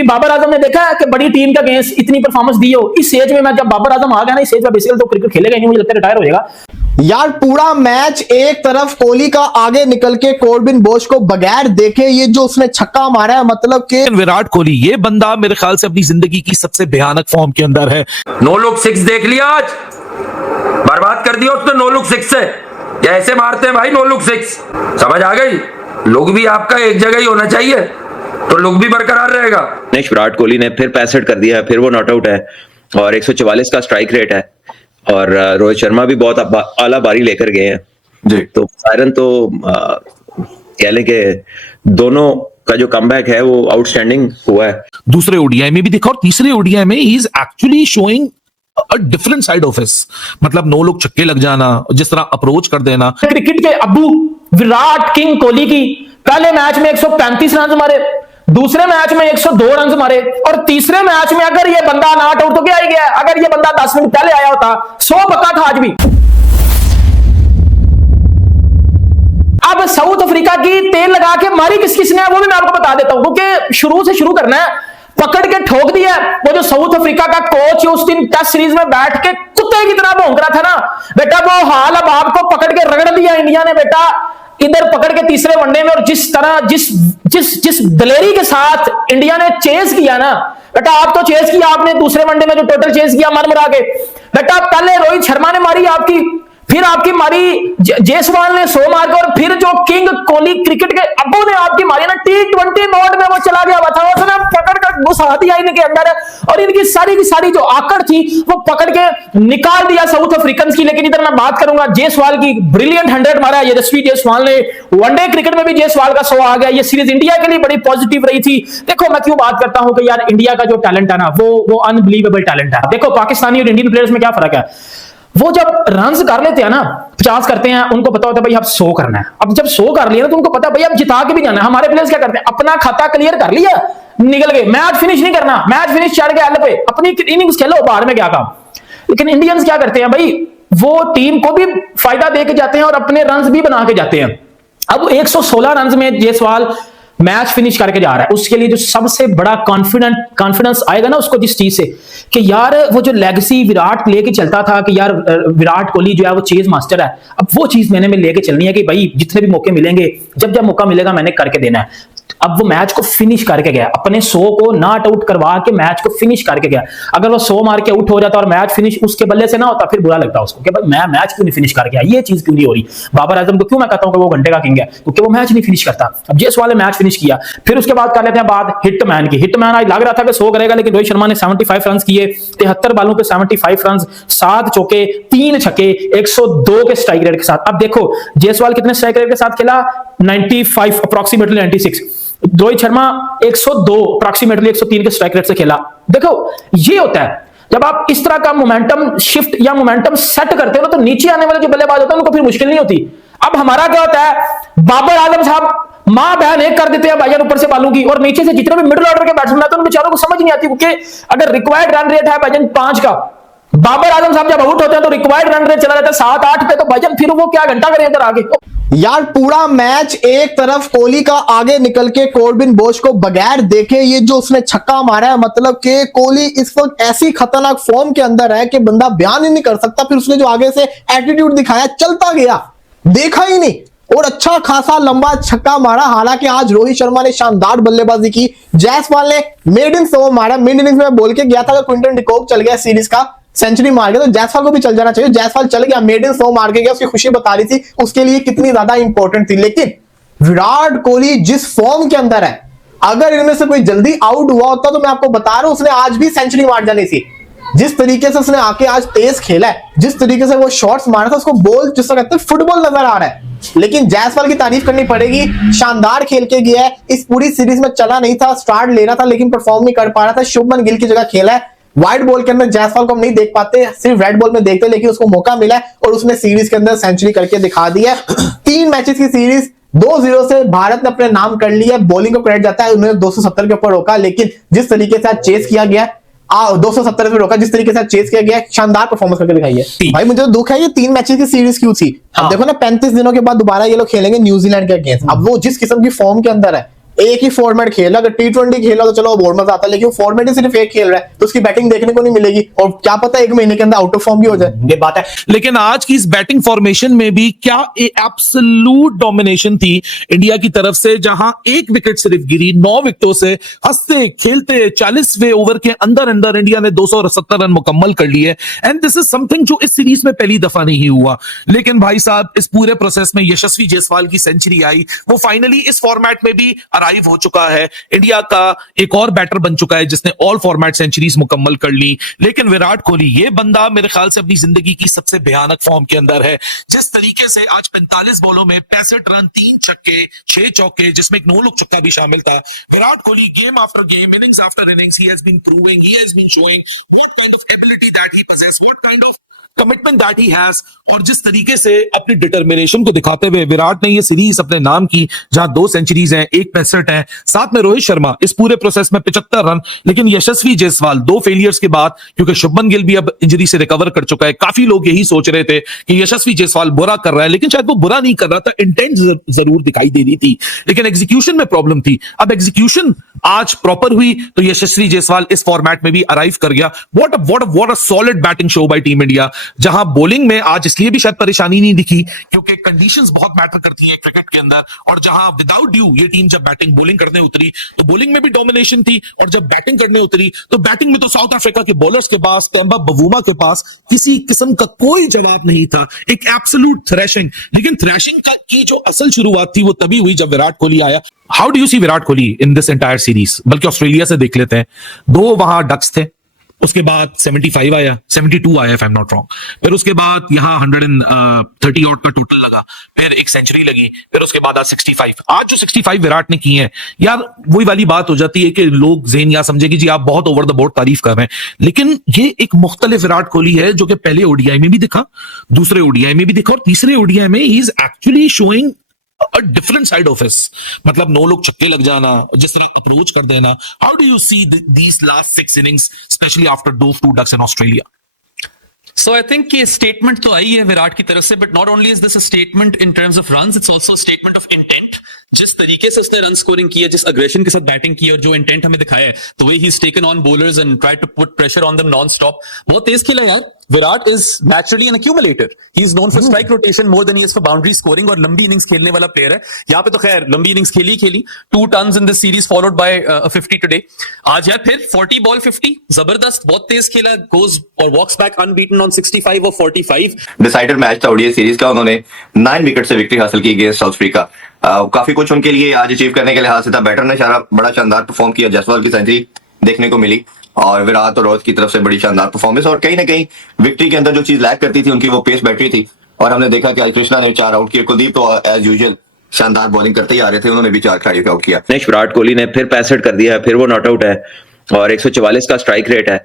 कभी बाबर आजम ने देखा है कि बड़ी टीम का अगेंस्ट इतनी परफॉर्मेंस दी हो? इस एज में, मैं जब बाबर आजम आ गया ना इस एज में, बेसिकली तो क्रिकेट खेलेगा नहीं, मुझे लगता है रिटायर हो जाएगा यार। पूरा मैच एक तरफ कोहली का आगे निकल के कॉर्बिन बोश को बगैर देखे ये जो उसने छक्का मारा है, मतलब कि विराट कोहली ये बंदा मेरे ख्याल से अपनी जिंदगी की सबसे भयानक फॉर्म के अंदर है। नो लुक सिक्स देख लिया, आज बर्बाद कर दिया उसने नो लुक सिक्स से। या ऐसे मारते हैं भाई नो लुक सिक्स, समझ आ गई? लुक भी आपका एक जगह ही होना चाहिए तो लुक भी बरकरार रहेगा। विराट कोहली ने फिर 65 कर दिया है, फिर वो नॉट आउट है और 144 का स्ट्राइक रेट है और रोहित शर्मा भी बहुत आला बारी लेकर गए हैं जी। तो सायरन तो कह लें कि दोनों का जो कमबैक है वो आउटस्टैंडिंग हुआ है। दूसरे ओडीआई में भी देखा और तीसरे ओडीआई में he is actually showing a different side of his, मतलब नो लोग छक्के लग जाना, जिस तरह अप्रोच कर देना। क्रिकेट के अब्बू विराट किंग कोहली की पहले मैच में 135 रन मारे, दूसरे मैच में 102 रन मारे और तीसरे मैच में अगर ये बंदा नॉट आउट तो क्या ही गया, अगर ये बंदा 10 मिनट पहले आया होता 100 पक्का था आज भी। अब साउथ अफ्रीका की तेल लगा के मारी किस किसने है वो भी मैं आपको बता देता हूं, क्योंकि शुरू से शुरू करना है। पकड़ के ठोक दिया वो जो साउथ अफ्रीका का कोच उस दिन टेस्ट सीरीज में बैठ के कुत्ते की तरह भौंक रहा था ना बेटा, वो हाल अब आपको पकड़ के रगड़ दिया इंडिया ने बेटा, इधर पकड़ के तीसरे वनडे में। और जिस तरह जिस दलेरी के साथ इंडिया ने चेस किया ना बेटा, आप तो चेस किया आपने दूसरे वनडे में जो टोटल चेस किया मर मरा के बेटा। पहले रोहित शर्मा ने मारी आपकी, फिर आपकी मारी जायसवाल ने 100 मार और फिर जो किंग कोहली क्रिकेट के अब्बू ने आपकी मारी ना T20 मोड में वो चला गया था, उसने पकड़ कर घुसा दिया इनके अंदर और इनकी सारी की सारी जो आकड़ थी वो पकड़ के निकाल दिया साउथ अफ्रीकन की। लेकिन इधर मैं बात करूंगा जायसवाल की, ब्रिलियंट 100 मारा यशस्वी जायसवाल ने। वनडे क्रिकेट में भी जायसवाल का 100 आ गया। ये सीरीज इंडिया के लिए बड़ी पॉजिटिव रही थी। देखो मैं क्यों बात करता हूं कि यार इंडिया का जो टैलेंट है ना वो अनबिलीवेबल टैलेंट है। देखो पाकिस्तानी और इंडियन प्लेयर्स में क्या फर्क है, वो जब रन्स कर लेते हैं ना 50 करते हैं, उनको पता होता है भाई अब 100 करना है। अब जब 100 कर लिया ना तो उनको पता है भाई अब जिता के भी जाना है। हमारे प्लेयर्स क्या करते हैं, अपना खाता क्लियर कर लिया निकल गए, मैच फिनिश नहीं करना, मैच फिनिश चढ़ गए एल पे, अपनी इनिंग्स खेलो, बाहर में क्या काम। लेकिन इंडियंस क्या करते हैं भाई, वो टीम को भी फायदा दे के जाते हैं और अपने रन्स भी बना के जाते हैं। अब 116 रन में जायसवाल मैच फिनिश करके जा रहा है, उसके लिए जो सबसे बड़ा कॉन्फिडेंस आएगा ना उसको जिस चीज से कि यार वो जो लेगेसी विराट लेके चलता था कि यार विराट कोहली जो है वो चेज मास्टर है, अब वो चीज मैंने में लेके चलनी है कि भाई जितने भी मौके मिलेंगे, जब जब मौका मिलेगा मैंने करके देना है। अब वो मैच को फिनिश करके गया, अपने 100 को नॉट आउट करवा के मैच को फिनिश करके गया। अगर वो 100 मार के आउट हो जाता और मैच फिनिश उसके बल्ले से ना होता फिर बुरा लगता उसको कि भाई मैं मैच क्यों नहीं फिनिश कर गया, ये चीज क्यों नहीं हो रही। बाबर आजम को क्यों मैं कहता हूं कि वो घंटे का किंग है, क्योंकि वो मैच नहीं फिनिश करता। अब जायसवाल ने मैच फिनिश किया। फिर उसके बाद कर लेते हैं बात हिटमैन की। हिटमैन आज लग रहा था कि 100 करेगा, लेकिन रोहित शर्मा ने 75 रन किए, 73 बालों पे 75 रन, 7 चौके 3 छक्के, 102 के स्ट्राइक रेट के साथ। अब देखो जायसवाल कितने स्ट्राइक रेट के साथ खेला, 95 अप्रोक्सीमेटली 96। रोहित शर्मा 102 अप्रोक्सीमेटली 103 के स्ट्राइक रेट से खेला। देखो ये होता है जब आप इस तरह का मोमेंटम शिफ्ट या मोमेंटम सेट करते हो ना, तो नीचे आने वाले जो बल्लेबाज होते हैं उनको फिर मुश्किल नहीं होती। अब हमारा क्या होता है, बाबर आजम साहब मां बहन एक कर देते हैं भाईजान ऊपर से बालू की, और नीचे से जितने भी मिडिल ऑर्डर के बैट्समैन आते हैं उन बेचारों को समझ नहीं आती, क्योंकि अगर रिक्वायर्ड रन रेट है भाईजान 5 का, बाबर आजम साहब जब आउट होते हैं तो रिक्वायर्ड रन रेट चला जाता है 7-8 पे, तो भाईजान फिर वो क्या घंटा करें इधर आगे। यार पूरा मैच एक तरफ कोहली का आगे निकल के कॉर्बिन बोश को बगैर देखे ये जो उसने छक्का मारा है, मतलब कि कोहली इस वक्त ऐसी खतरनाक फॉर्म के अंदर है कि बंदा बयान ही नहीं कर सकता। फिर उसने जो आगे से एटीट्यूड दिखाया, चलता गया, देखा ही नहीं और अच्छा खासा लंबा छक्का मारा। हालांकि आज रोहित शर्मा ने शानदार बल्लेबाजी की, जायसवाल ने मेडन 100 मारा। मिड इनिंग्स में बोल के गया था कि क्विंटन डिकॉक चल गया सीरीज का सेंचुरी मार गया, तो जायसवाल को भी चल जाना चाहिए। जायसवाल चल गया, मेडन 100 मार के गया, उसकी खुशी बता रही थी उसके लिए कितनी ज्यादा इंपॉर्टेंट थी। लेकिन विराट कोहली जिस फॉर्म के अंदर है, अगर इनमें से कोई जल्दी आउट हुआ होता तो मैं आपको बता रहा हूं उसने आज भी सेंचुरी मार जानी थी। जिस तरीके से उसने आके आज तेज खेला है, जिस तरीके से वो शॉट्स मारा था, उसको बॉल जिसको कहते हैं फुटबॉल नजर आ रहा है। लेकिन जायसवाल की तारीफ करनी पड़ेगी, शानदार खेल के गया है। इस पूरी सीरीज में चला नहीं था, स्टार्ट लेना था लेकिन परफॉर्म नहीं कर पा रहा था। शुभमन गिल की जगह खेला है। व्हाइट बॉल के अंदर जायसवाल को हम नहीं देख पाते, सिर्फ रेड बॉल में देखते, लेकिन उसको मौका मिला है और उसने सीरीज के अंदर सेंचुरी करके दिखा दिया है। 3 मैचेस की सीरीज 2-0 से भारत ने अपने नाम कर लिया। बॉलिंग को क्रेडिट जाता है, उन्होंने 270 के ऊपर रोका, लेकिन जिस तरीके से आज चेस किया गया 270 पे रोका, जिस तरीके से चेस किया गया, शानदार परफॉर्मेंस करके दिखाई है। भाई मुझे तो दुख है ये 3 मैचेस की सीरीज क्यों थी। अब देखो ना 35 दिनों के बाद दोबारा ये लोग खेलेंगे न्यूजीलैंड के अगेंस्ट। अब वो जिस किस्म की फॉर्म के अंदर है, एक ही फॉर्मेट खेल, अगर T20 खेला तो चलो बहुत मजा आता है, लेकिन फॉर्मेट ही सिर्फ एक खेल रहा है तो उसकी बैटिंग देखने को नहीं मिलेगी, और क्या पता एक महीने के अंदर आउट ऑफ फॉर्म भी हो जाए, ये बात है। लेकिन आज की इस बैटिंग फॉर्मेशन में भी क्या एब्सोल्यूट डोमिनेशन थी इंडिया की तरफ से, जहां एक विकेट सिर्फ गिरी 9 विकेटों से, हंसते खेलते 40वें ओवर के अंदर अंदर इंडिया ने 270 रन मुकम्मल कर लिए। एंड दिस इज समथिंग जो इस सीरीज में पहली दफा नहीं हुआ। लेकिन भाई साहब, इस पूरे प्रोसेस में यशस्वी जायसवाल की सेंचुरी आई, वो फाइनली इस फॉर्मेट में भी अराइव हो चुका है। इंडिया का एक और बैटर बन चुका है जिसने ऑल फॉर्मेट सेंचुरीज मुकम्मल कर ली। लेकिन विराट कोहली, ये बंदा मेरे ख्याल से अपनी जिंदगी की सबसे भयानक फॉर्म के अंदर है। जिस तरीके से आज 45 बॉलों में 65 रन, 3 छक्के, 6 चौके, जिसमें एक 9 छक्का भी शामिल था। Virat Kohli game after game, innings after innings, he has been proving, he has been showing what kind of ability that he possesses, what kind of commitment that he has, और जिस तरीके से अपनी डिटर्मिनेशन को दिखाते हुए विराट ने ये सीरीज अपने नाम की, जहां 2 सेंचुरीज हैं, 1 65 है, साथ में रोहित शर्मा इस पूरे प्रोसेस में 75 रन। लेकिन यशस्वी जायसवाल 2 फेलियर्स के बाद, क्योंकि शुभमन गिल भी अब इंजरी से रिकवर कर चुका है, काफी लोग यही सोच रहे थे कि यशस्वी जायसवाल बुरा कर रहा है, लेकिन शायद वो बुरा नहीं कर रहा था, इंटेंट जरूर दिखाई दे रही थी, लेकिन एग्जीक्यूशन में प्रॉब्लम थी। अब एग्जीक्यूशन आज प्रॉपर हुई तो यशस्वी जायसवाल इस फॉर्मेट में भी अराइव कर गया। What a solid batting show by team India, जहां बॉलिंग में आज इसलिए भी शायद परेशानी नहीं दिखी क्योंकि कंडीशंस बहुत मैटर करती हैं क्रिकेट के अंदर, और जहां विदाउट ड्यू ये टीम जब बैटिंग बॉलिंग करने उतरी तो बॉलिंग में भी डोमिनेशन थी, और जब बैटिंग करने उतरी तो बैटिंग में तो साउथ अफ्रीका के बॉलर्स के पास, टेम्बा बवूमा के पास किसी किस्म का कोई जवाब नहीं था, एक एब्सोल्यूट थ्रैशिंग। लेकिन थ्रैशिंग की जो असल शुरुआत थी वो तभी हुई जब विराट कोहली आया। How do you see Virat Kohli in this entire series? बल्कि ऑस्ट्रेलिया से देख लेते हैं, 2 वहां डक्स थे, उसके बाद 75 आया, 72 आया if I am not wrong, फिर उसके बाद यहां 130 ऑट का टोटल लगा, फिर एक सेंचुरी लगी, फिर उसके बाद आज 65। आज जो 65 विराट ने की है यार, वही वाली बात हो जाती है कि लोग ज़हन या समझे कि जी आप बहुत ओवर द बोर्ड तारीफ कर रहे हैं, लेकिन ये एक मुख्तलिफ विराट कोहली है जो कि पहले ओडीआई में भी दिखा, दूसरे ओडीआई में भी दिखा, और तीसरे ओडीआई में he is actually showing a different side of his, मतलब 9 छक्के लग जाना, जिस तरह अप्रोच कर देना। How do you see these last 6 innings, especially after those 2 ducks in Australia? So I think ये statement तो आई है विराट की तरफ से, but not only is this a statement in terms of runs, it's also a statement of intent. जिस तरीके से उसने रन स्कोरिंग की है, जिस अग्रेशन के साथ बैटिंग की है, और जो इंटेंट हमें दिखाया है, तो वे he is taken on bowlers and try to put pressure on them non stop. बहुत तेज खेला यार। Virat is naturally an accumulator. He is known for strike rotation more than he is for boundary scoring, और लंबी innings खेलने वाला player है। यहाँ पे तो खैर लंबी इनिंग्स खेली 2 tons in this series followed by a 50 today. आज यार फिर 40 बॉल 50, जबरदस्त, बहुत तेज खेला, goes और walks back unbeaten on 65 or 45. Decider match था ओडीआई सीरीज का, उन्होंने 9 विकेट से विक्ट्री हासिल की अगेंस्ट साउथ अफ्रीका। काफी कुछ उनके लिए आज अचीव करने के लिहाज से था। बैटर ने बड़ा शानदार परफॉर्म किया, जायसवाल की सेंचुरी देखने को मिली, और विराट और रोहित की तरफ से बड़ी शानदार परफॉर्मेंस, और कहीं ना कहीं विक्ट्री के अंदर जो चीज लैक करती थी उनकी वो पेस बैटरी थी, और हमने देखा कि आज कृष्णा ने 4 आउट किए, कुलदीप तो एज यूजुअल शानदार बॉलिंग करते ही आ रहे थे, उन्होंने भी 4 खिलाड़ियों को आउट किया। नेक्स्ट विराट कोहली ने फिर 65 कर दिया है, फिर वो नॉट आउट है, और 144 का स्ट्राइक रेट है,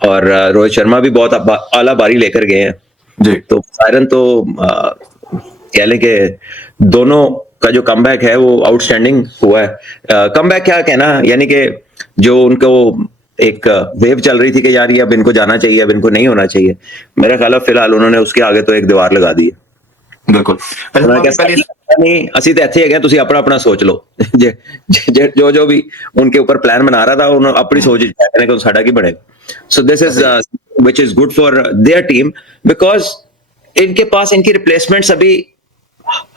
और रोहित शर्मा भी बहुत आला बारी लेकर गए हैं जी। तो सायरन तो कह लें कि दोनों का जो कमबैक है वो आउटस्टैंडिंग हुआ है। कमबैक क्या कहना, यानी कि जो उनको एक वेव चल रही थी कि यार ये अब इनको जाना चाहिए, अब इनको नहीं होना चाहिए, मेरा ख्याल है फिलहाल उन्होंने उसके आगे तो एक दीवार लगा दी है। बिल्कुल नहीं, ਅਸੀਂ ਤੇ ਇੱਥੇ ਹੈਗੇ, ਤੁਸੀਂ ਆਪਣਾ ਆਪਣਾ ਸੋਚ ਲਓ। जो भी उनके ऊपर प्लान बना रहा था, उन्होंने अपनी सोच कहने को साडा की बनेगा। So this is which is good for their team, because इनके पास इनकी रिप्लेसमेंट्स अभी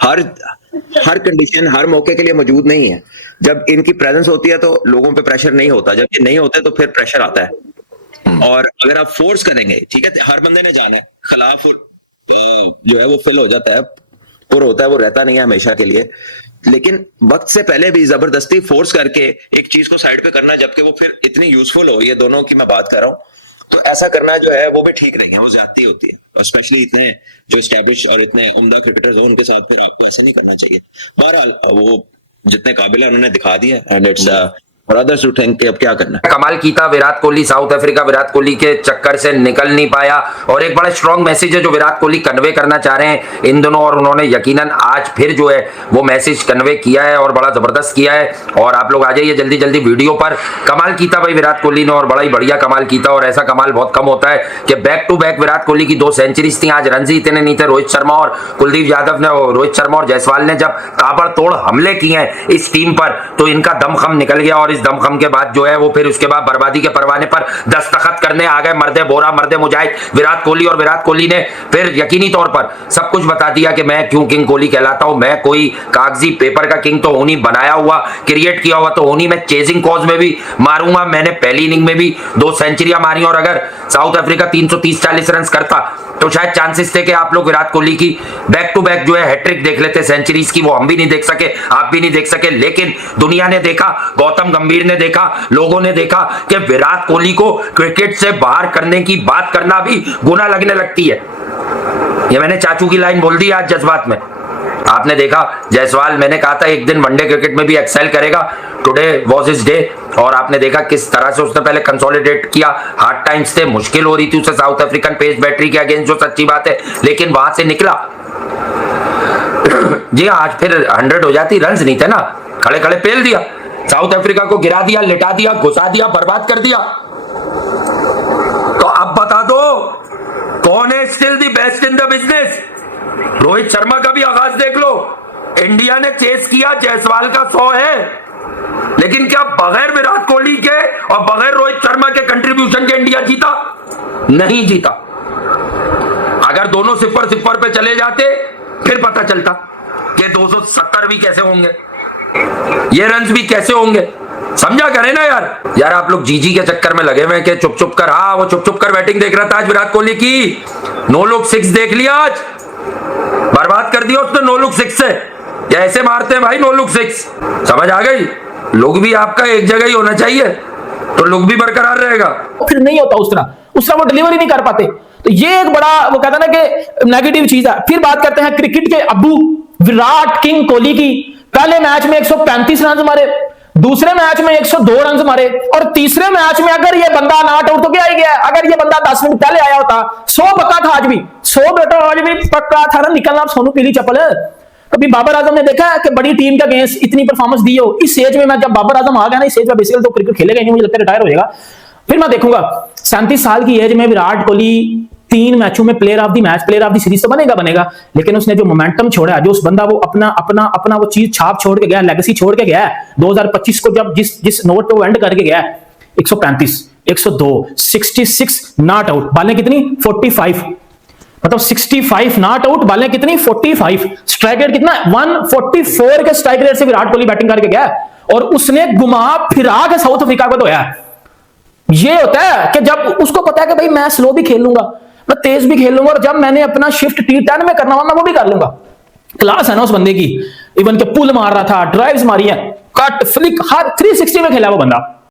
हर कंडीशन, हर मौके के लिए मौजूद नहीं है। जब इनकी प्रेजेंस होती है तो लोगों पे प्रेशर नहीं होता, जब ये नहीं होते तो फिर प्रेशर आता है। और अगर आप फोर्स करेंगे, ठीक है, हर बंदे ने जाना है, खिलाफ जो है वो फिल हो जाता है, पुर होता है, वो रहता नहीं है हमेशा के लिए। लेकिन वक्त से पहले भी जबरदस्ती फोर्स करके एक चीज को साइड पे करना, जबकि वो फिर इतनी यूजफुल हो, ये दोनों की मैं बात कर रहा हूँ, तो ऐसा करना जो है वो भी ठीक नहीं है, वो ज्यादती होती है। और स्पेशली इतने जो एस्टैब्लिश और इतने उम्दा क्रिकेटर्स हो उनके साथ फिर आपको ऐसे नहीं करना चाहिए। बहरहाल वो जितने काबिल है उन्होंने दिखा दिया, एंड इट्स और अदर्स टू थिंक कि अब क्या करना है। कमाल की था विराट कोहली, साउथ अफ्रीका विराट कोहली के चक्कर से निकल नहीं पाया, और एक बड़ा स्ट्रॉन्ग मैसेज है जो विराट कोहली कन्वे करना चाह रहे हैं इन दोनों, और उन्होंने यकीनन आज फिर जो है वो मैसेज कन्वे किया है और बड़ा जबरदस्त किया है। और आप लोग आ जाइए जल्दी जल्दी वीडियो पर। कमाल की था भाई विराट कोहली ने, और बड़ा ही बढ़िया कमाल की था, और ऐसा कमाल बहुत कम होता है कि back to back Virat Kohli की 2 सेंचुरीज थी। आज रन ही इतने नहीं थे। रोहित शर्मा और कुलदीप यादव ने, रोहित शर्मा और जायसवाल ने जब ताबड़तोड़ हमले किए हैं इस टीम पर, तो इनका दमखम निकल गया, और इस दमखम के बाद जो है वो फिर उसके बाद बर्बादी के परवाने पर दस्तखत करने आ गए मर्दे बोरा मर्दे मुजाहिद विराट कोहली। और विराट कोहली ने फिर यकीनी तौर पर सब कुछ बता दिया कि मैं क्यों किंग कोहली कहलाता हूं। मैं कोई कागजी पेपर का किंग तो होनी, बनाया हुआ क्रिएट किया हुआ तो होनी, मैं चेजिंग कॉज में भी मारूंगा। मैंने पहली इनिंग में भी 2 सेंचुरियां मारी, और अगर साउथ अफ्रीका 330-40 रन करता तो शायद चांसेस थे कि आप लोग विराट कोहली की बैक टू बैक जो है हैट्रिक देख लेते सेंचुरीज की। वो हम भी नहीं देख सके, आप भी नहीं देख सके, लेकिन दुनिया ने देखा, गौतम गंभीर ने देखा, लोगों ने देखा कि विराट कोहली को क्रिकेट से बाहर करने की बात करना भी गुनाह लगने लगती है। ये मैंने चाचू की लाइन बोल दी आज जज्बात में। आपने देखा जायसवाल, मैंने कहा था एक दिन वनडे क्रिकेट में भी एक्सेल करेगा, टुडे वाज हिज डे, और आपने देखा किस तरह से उसने पहले कंसोलिडेट किया। हार्ड टाइम्स थे, मुश्किल हो रही थी उसे साउथ अफ्रीकन पेस बैटरी के अगेंस्ट, जो सच्ची बात है, लेकिन वहां से निकला। जी हाँ, आज फिर 100 हो जाती, रन नहीं थे ना, खड़े खड़े पेल दिया, साउथ अफ्रीका को गिरा दिया, लिटा दिया, घुसा दिया, बर्बाद कर दिया। तो अब बता दो कौन है still the best in the business? Rohit Sharma का भी आगाज देख लो, इंडिया ने चेस किया, जायसवाल का 100 है, लेकिन क्या बगैर विराट कोहली के और बगैर रोहित शर्मा के कंट्रीब्यूशन के इंडिया जीता? नहीं जीता। अगर दोनों सिपर सिपर पे चले जाते फिर पता चलता कि 270 भी कैसे होंगे, ये रन्स भी कैसे होंगे। समझा करें ना यार आप लोग जीजी के चक्कर में लगे हुए हैं कि चुप चुप कर, हाँ वो चुप चुप कर बैटिंग देख रहा था आज विराट कोहली की, नो लुक 6 देख लिया आज, बर्बाद कर दिया उसने नो लुक 6 से। या ऐसे मारते हैं भाई नो लुक 6, समझ आ गई? लुक भी आपका एक जगह ही होना चाहिए तो लुक भी बरकरार रहेगा। फिर नहीं होता उस तरह वो डिलीवरी नहीं कर पाते, तो ये एक बड़ा वो कहता ना कि नेगेटिव चीज है। फिर बात करते हैं क्रिकेट के अब्बू विराट किंग कोहली की। पहले मैच में 135 रन मारे, दूसरे मैच में 102 रन मारे, और तीसरे मैच में अगर ये बंदा नॉट आउट तो क्या ही गया, अगर ये बंदा 10 मिनट पहले आया होता 100 पक्का था, आज भी 100 बेटा आज भी पक्का था ना निकलना। सोनू पीली चप्पल। कभी बाबर आजम ने देखा कि बड़ी टीम का अगेंस्ट इतनी परफॉर्मेंस दी हो इस एज में? मैं जब बाबर आजम आ गया ना इस एज में, बेसिकली तो क्रिकेट खेलेगा नहीं, मुझे लगता है रिटायर हो जाएगा। फिर मैं देखूंगा 37 साल की एज में विराट कोहली 3 मैचों में player of the match, player of the series तो बनेगा, लेकिन उसने जो मोमेंटम छोड़ा, जो उस बंदा वो अपना वो चीज छाप छोड़ के गया, लेगेसी छोड़ के गया 2025 को, जब जिस नोट पे वो एंड करके गया 135, 102, 66 नॉट आउट, बालें कितनी 45, मतलब 65 नॉट आउट, बालें कितनी 45, स्ट्राइक रेट कितना 144 के स्ट्राइक रेट से विराट कोहली बैटिंग करके गया, और उसने घुमा फिरा के साउथ अफ्रीका को धोया। ये होता है कि जब उसको पता है कि भाई मैं स्लो भी खेल लूंगा, मैं तेज भी खेल लूंगा, और जब मैंने अपना शिफ्ट T10 में करना हो मैं वो भी कर लूंगा। क्लास है ना उस बंदे की, इवन के पुल मार रहा था, ड्राइव्स मारी है, कट फ्लिक, हर 360 में खेला वो बंदा।